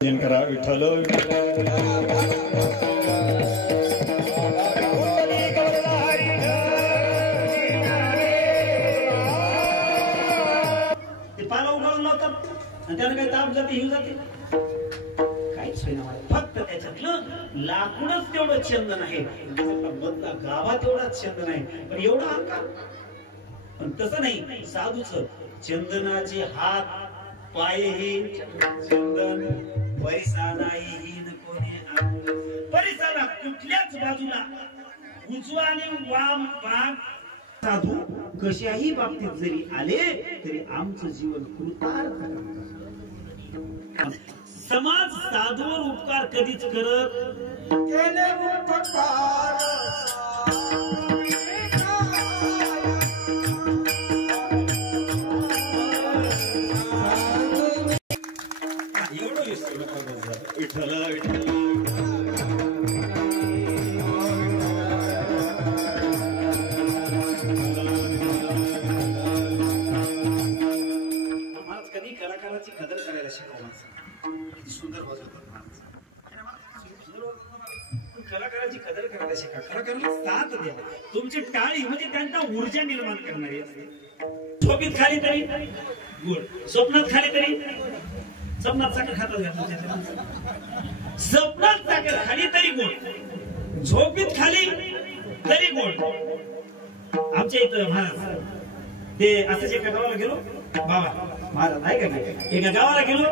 भजन करा विठ्ठल पाला उघडून लावतात आणि त्याला काही ताप जाते हिव जाते काहीच होईना. फक्त त्याच्यातलं लाकूडच तेवढं चंदन आहे, गावात एवढाच चंदन आहे. पण एवढा हलका, पण तसं नाही. साधूच चंदनाचे हात पाय हे चंदन, पैसा नाही कोणी अंग. परिसाला कुठल्याच बाजूला उजवा आणि वाम पाक साधू कशाही बाबतीत जरी आले तरी आमचं जीवन कृतार्थ. समाज साधूवर उपकार कधीच करत केले उपकार विठ्ठल विठ्ठल कधी कलाकाराची कदर करायला शिकवलं. सुंदर वाजवतात कलाकाराची कदर करायला शिका. कलाकाराला साथ द्या. तुमची टाळी म्हणजे त्यांना ऊर्जा निर्माण करणारी असते. झोपीत खाली तरी गुड, स्वप्नात खाली तरी स्वप्नात साखर खातात, स्वप्नात साखर खाली तरी गोड, झोपीत खाली तरी गोड. आमच्या इथं महाराज ते असंच एका गावाला गेलो. बाबा महाराज आहे का, एका गावाला गेलो.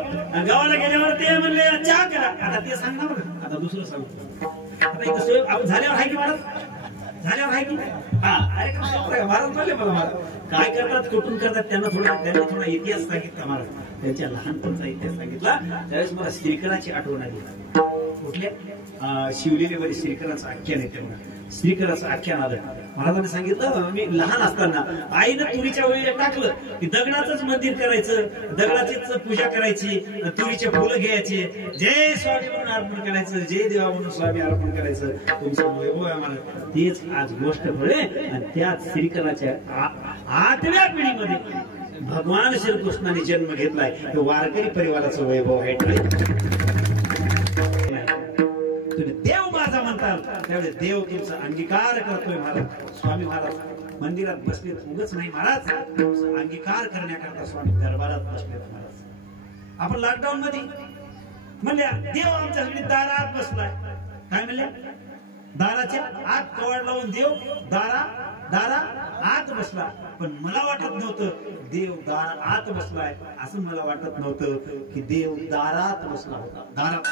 गावाला गेल्यावर ते म्हणले चहा करा. आता ते सांगणार बरं, आता दुसरं सांगतो. आता इथं आपण झाल्यावर आहे की महाराज, झाल्यावर आहे की हा महाराज म्हणले मला महाराज काय करतात कुठून करतात त्यांनी थोडा इतिहास सांगितला. महाराज त्यांच्या लहानपणचा इतिहास सांगितला. त्यावेळेस मला श्रीकराची आठवण आली. कुठल्या शिवलेलीवर श्रीकराचं आख्यान आहे. तेव्हा श्रीकराचं आख्यान आलं. महाराजांनी सांगितलं मी लहान असताना आईनं तुरीच्या वेळी टाकलं की दगडाचंच मंदिर करायचं, दगडाचीच पूजा करायची, तुरीचे फुलं घ्यायचे, जय स्वामी म्हणून अर्पण करायचं, जय देवा म्हणून स्वामी अर्पण करायचं. तुमचं वैभव आहे मला. तेच आज गोष्ट घडे आणि त्याच श्रीकराच्या 8व्या पिढीमध्ये भगवान श्रीकृष्णाने जन्म घेतलाय. वारकरी परिवाराचं वैभव आहे. तुम्ही देव माझा म्हणताल त्यावेळी देव तुमचा अंगीकार करतोय. महाराज स्वामी महाराज मंदिरात बसले उगच नाही. महाराज तुमचा अंगीकार करण्याकरता स्वामी दरबारात बसले. महाराज आपण लॉकडाऊन मध्ये म्हणल्या देव आमच्यासाठी दारात बसलाय. काय म्हणल्या, दाराच्या आत कवाड लावून देव दारा आत बसला. पण मला वाटत नव्हतं देव दारा आत बसलाय, असं मला वाटत नव्हतं की देव दारात बसला होता. दारात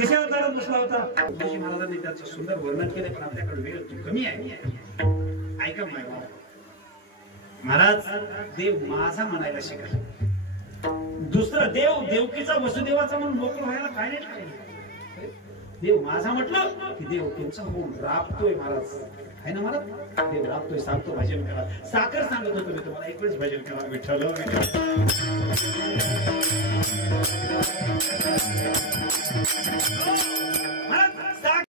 कशावर दारात बसला होता. तुळशी महाराजांनी त्याचं सुंदर वर्णन केलं, पण आपल्याकडे वेळ कमी आहे. ऐका महाराज देव माझा म्हणायला शिका. दुसरं देव देवकीचा वसुदेवाचा म्हणून मोकळं व्हायला काय नाही. देव माझा म्हटलं की देव तुमचा होऊन राबतोय. महाराज आहे ना महाराज, देव राबतोय. सांगतो भजन करा. साखर सांगत होतो मी तुम्हाला, एक वेळेस भजन करा विठ्ठल महाराज.